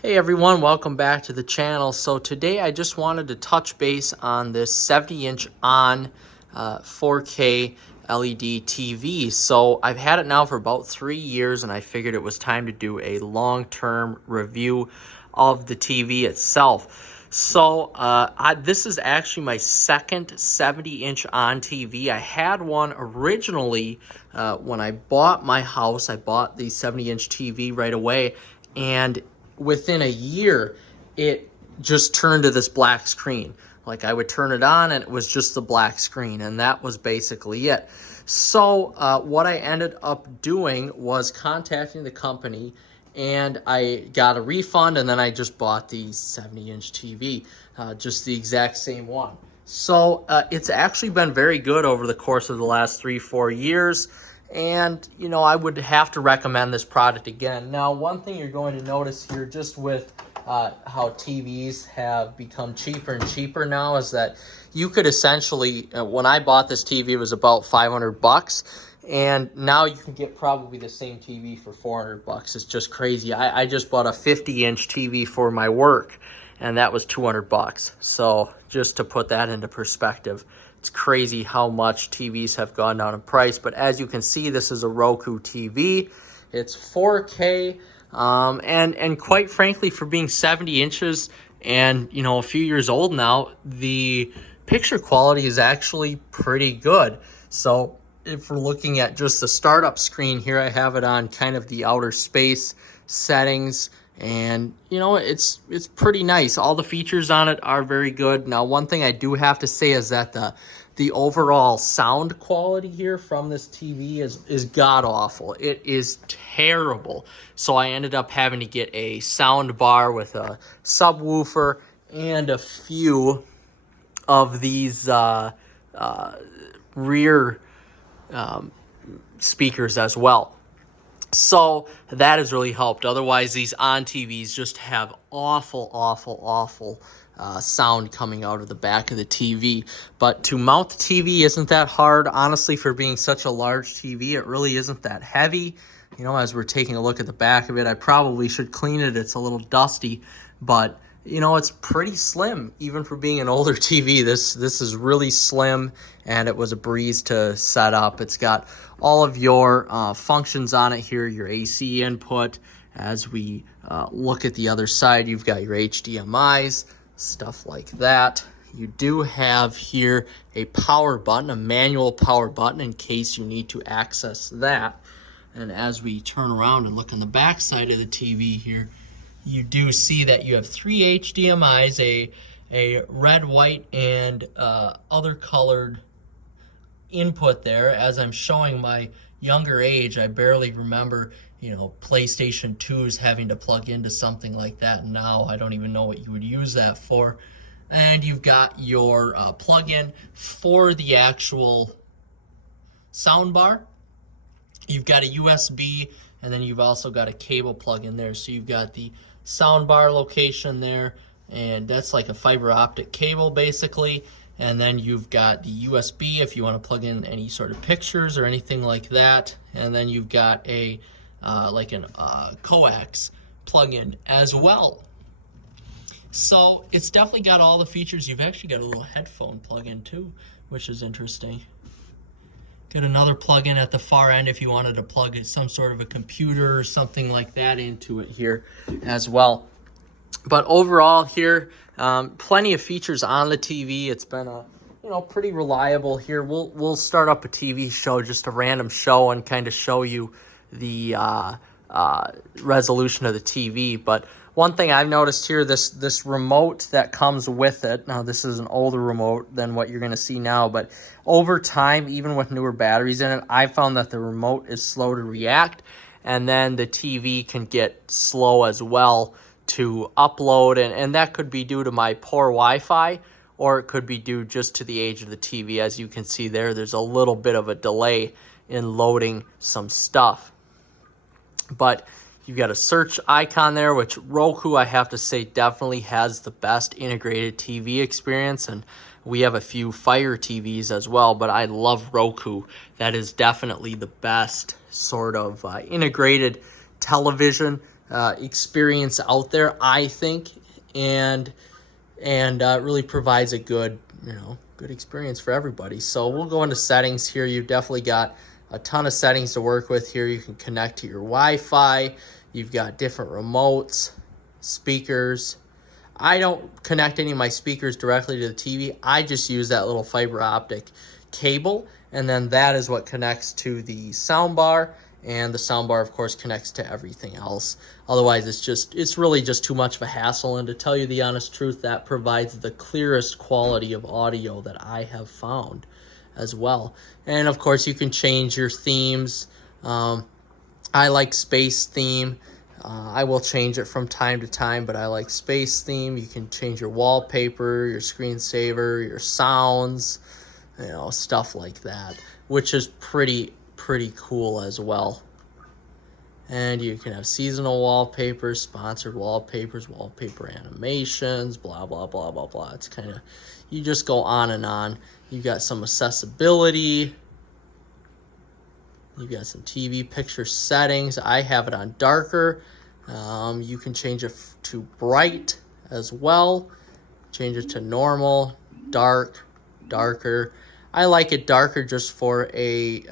Hey everyone, welcome back to the channel. So today I just wanted to touch base on this 70-inch on 4K LED TV. So I've had it now for about 3 years and I figured it was time to do a long-term review of the TV itself. So this is actually my second 70-inch on TV. I had one originally when I bought my house. I bought the 70-inch TV right away, and within a year, it just turned to this black screen. Like I would turn it on and it was just the black screen, and that was basically it. So what I ended up doing was contacting the company, and I got a refund, and then I just bought the 70-inch TV, just the exact same one. So it's actually been very good over the course of the last 3-4 years. And, you know, I would have to recommend this product again. Now, one thing you're going to notice here, just with how TVs have become cheaper and cheaper now, is that you could essentially, when I bought this TV, it was about $500. And now you can get probably the same TV for $400. It's just crazy. I just bought a 50-inch TV for my work, and that was $200. So just to put that into perspective, it's crazy how much TVs have gone down in price. But as you can see, this is a Roku TV. It's 4K, and quite frankly, for being 70 inches and, you know, a few years old now, the picture quality is actually pretty good. So if we're looking at just the startup screen here, I have it on kind of the outer space settings, and you know, it's pretty nice. All the features on it are very good. Now, one thing I do have to say is that the overall sound quality here from this TV is god awful. It is terrible. So I ended up having to get a sound bar with a subwoofer and a few of these rear speakers as well. So that has really helped. Otherwise, these on TVs just have awful sound coming out of the back of the TV. But to mount the TV isn't that hard. Honestly, for being such a large TV, it really isn't that heavy. You know, as we're taking a look at the back of it, I probably should clean it. It's a little dusty, but you know, it's pretty slim, even for being an older TV. This is really slim, and it was a breeze to set up. It's got all of your functions on it here, your AC input. As we look at the other side, you've got your HDMIs, stuff like that. You do have here a power button, a manual power button, in case you need to access that. And as we turn around and look on the back side of the TV here, you do see that you have 3 HDMIs, a red, white, and other colored input there. As I'm showing my younger age, I barely remember, you know, PlayStation 2s having to plug into something like that. Now I don't even know what you would use that for. And you've got your plug-in for the actual sound bar. You've got a USB, and then you've also got a cable plug in there. So you've got the soundbar location there, and that's like a fiber optic cable basically. And then you've got the USB if you want to plug in any sort of pictures or anything like that. And then you've got a coax plug-in as well. So it's definitely got all the features. You've actually got a little headphone plug-in too, which is interesting. Got another plug-in at the far end if you wanted to plug some sort of a computer or something like that into it here as well. But overall here, plenty of features on the TV. It's been pretty reliable here. We'll start up a TV show, just a random show, and kind of show you the resolution of the TV. But one thing I've noticed here, this remote that comes with it, now this is an older remote than what you're going to see now, but over time, even with newer batteries in it, I found that the remote is slow to react, and then the TV can get slow as well to upload, and that could be due to my poor Wi-Fi, or it could be due just to the age of the TV. As you can see there's a little bit of a delay in loading some stuff. But you've got a search icon there, which Roku, I have to say, definitely has the best integrated TV experience. And we have a few Fire TVs as well, but I love Roku. That is definitely the best sort of integrated television experience out there, I think, and really provides a good, good experience for everybody. So we'll go into settings here. You've definitely got a ton of settings to work with here. You can connect to your Wi-Fi. You've got different remotes, speakers. I don't connect any of my speakers directly to the TV. I just use that little fiber optic cable, and then that is what connects to the soundbar, and the soundbar, of course, connects to everything else. Otherwise, it's really just too much of a hassle, and to tell you the honest truth, that provides the clearest quality of audio that I have found as well. And of course, you can change your themes. I like space theme. I will change it from time to time, but I like space theme. You can change your wallpaper, your screensaver, your sounds, stuff like that, which is pretty cool as well. And you can have seasonal wallpapers, sponsored wallpapers, wallpaper animations, blah, blah, blah, blah, blah. It's kind of, you just go on and on. You got some accessibility. You got some TV picture settings. I have it on darker. You can change it to bright as well. Change it to normal, dark, darker. I like it darker just for a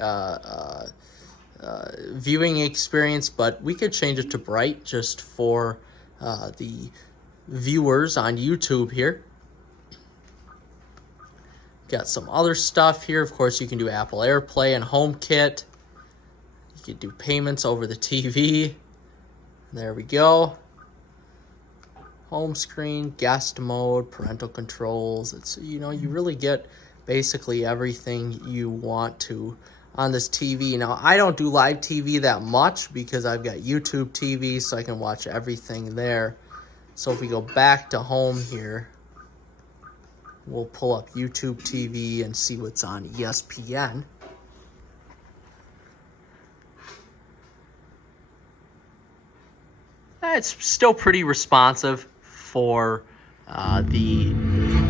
viewing experience, but we could change it to bright just for the viewers on YouTube here. Got some other stuff here. Of course, you can do Apple AirPlay and HomeKit. You can do payments over the TV. There we go. Home screen, guest mode, parental controls. It's, you really get basically everything you want to on this TV. Now, I don't do live TV that much because I've got YouTube TV, so I can watch everything there. So if we go back to home here, we'll pull up YouTube TV and see what's on ESPN. It's still pretty responsive for the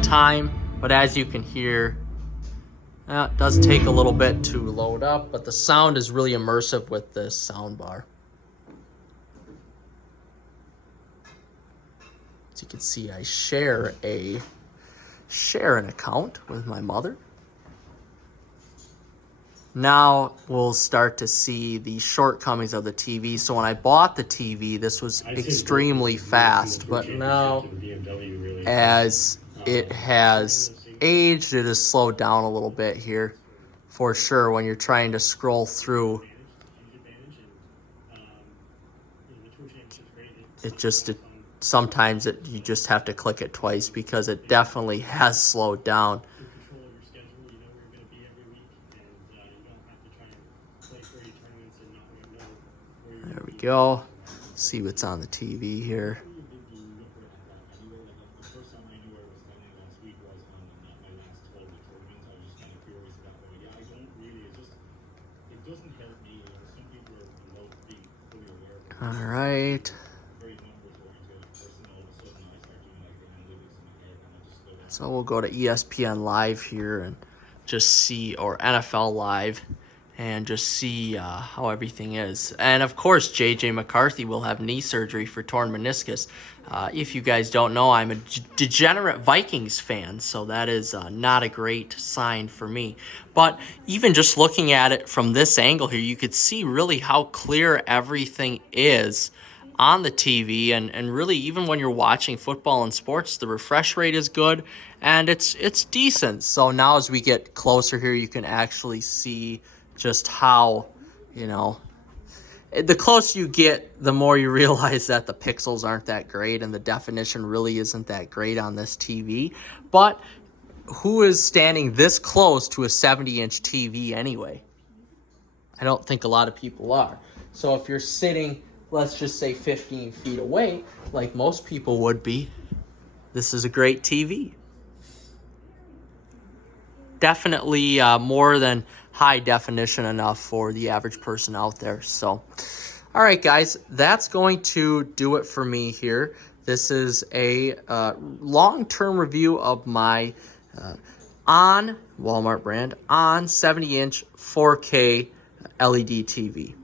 time, but as you can hear, it does take a little bit to load up, but the sound is really immersive with this sound bar. As you can see, I share an account with my mother. Now we'll start to see the shortcomings of the TV. So when I bought the TV, this was extremely fast, but now as it has aged, it has slowed down a little bit here for sure when you're trying to scroll through. Sometimes you just have to click it twice because it definitely has slowed down. There we go. See what's on the TV here. All right. So we'll go to ESPN Live here and just see, or NFL Live, and just see how everything is. And of course, JJ McCarthy will have knee surgery for torn meniscus. If you guys don't know, I'm a degenerate Vikings fan, so that is not a great sign for me. But even just looking at it from this angle here, you could see really how clear everything is on the TV, and really even when you're watching football and sports, the refresh rate is good and it's decent. So now as we get closer here, you can actually see just how, the closer you get, the more you realize that the pixels aren't that great and the definition really isn't that great on this TV. But who is standing this close to a 70-inch TV anyway? I don't think a lot of people are. So if you're sitting, let's just say 15 feet away, like most people would be, this is a great TV. Definitely more than high definition enough for the average person out there. So, all right, guys, that's going to do it for me here. This is a long-term review of my on Walmart brand, on 70-inch 4K LED TV.